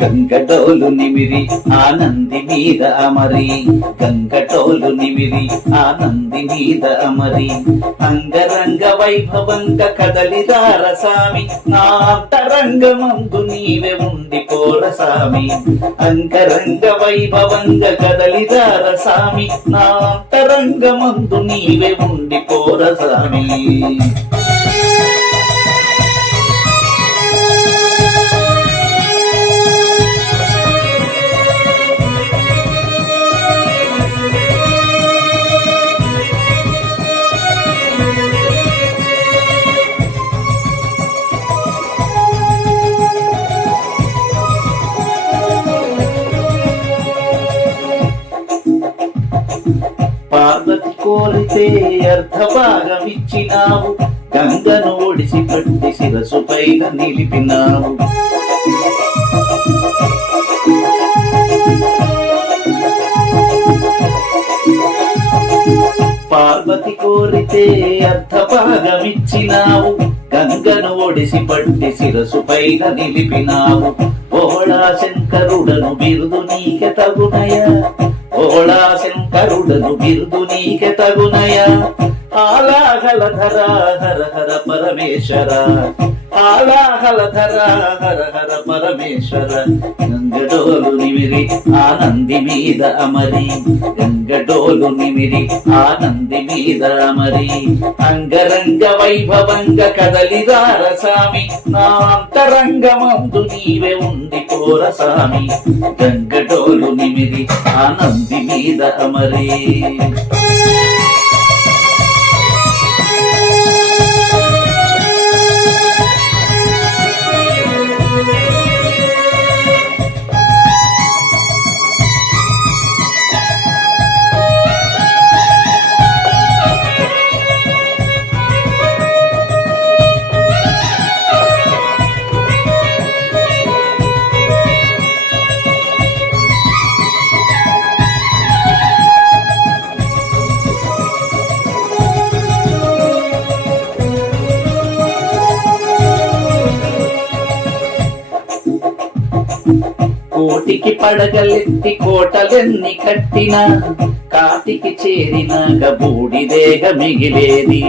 గంగటోలు నిమిరి ఆనంది మీద అమరి, గంగటోలు నిమిరి ఆనంది మీద అమరి, అంగరంగ వైభవంగ కదలిదార సామి, నా అంతరంగమందు నీవే ఉండి పోర సామి. అంగరంగ వైభవంగ కదలిదార సామి, నా అంతరంగమందు నీవే ఉండి పోర సామి. పార్వతి కోరితే అర్ధభాగమిచ్చినావు, గంగను ఒడిసిపట్టి శిరసు పైన నిలిపినావు. పార్వతి కోరితే అర్ధభాగమిచ్చినావు, గంగను ఒడిసిపట్టి శిరసు పైన నిలిపినావు. ఓళా శంకరుడను బిరుదు నీకె తగునయ, ఓళా శంకరుడను బిరుదు నీకె తగునయ. ఆలాహలధర హర హర పరమేశ్వర, ఆలాహలధర హర హర పరమేశ్వర. గంగడోలు నిమిరి ఆనంది మీద అమరి, గంగడోలు నిమిరి ఆనంది మీద అమరి, అంగరంగ వైభవంగ కదలిదార సామి, నా అంతరంగమందు నీవే ఉండి పోర సామి. గంగడోలు నిమిరి ఆనంది మీద అమరి. కోటికి పడగలెత్తి కోటలెన్ని కట్టినా, కాటికి చేరినాక బూడిదేగ మిగిలేది.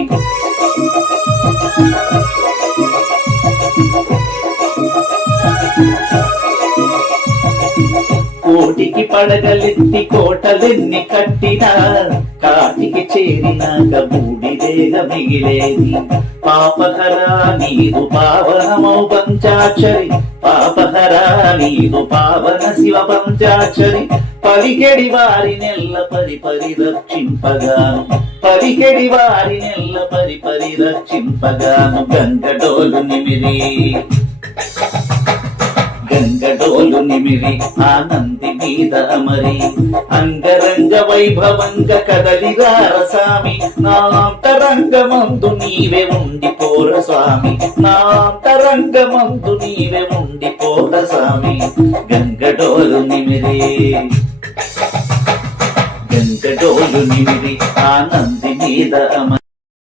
కోటికి పడగలెత్తి కోటలెన్ని కట్టినా, కాటికి చేరినాక బూడిదేగ మిగిలేది. పాపహరా నీదు పావనమౌ పంచాక్షరి, పాపహరా నీదు పావన శివ పంచాక్షరి. పలికెడి వారి నెల్ల పరిరక్షింపగాను, పలికెడి వారి నెల్ల పరిరక్షింపగాను. గంగడోలు నిమిరి, గంగడోలు నిమిరి ఆనంది మీద అమరి, అంగరంగ వైభవంగ కదలిదార సామి, నా అంతరంగమందు నీవే ఉండి పోర స్వామి. నా అంతరంగమందు నీవే ఉండి పోర స్వామి. గంగడోలు నిమిరి, గంగడోలు నిమిరి ఆనంది మీద అమరి.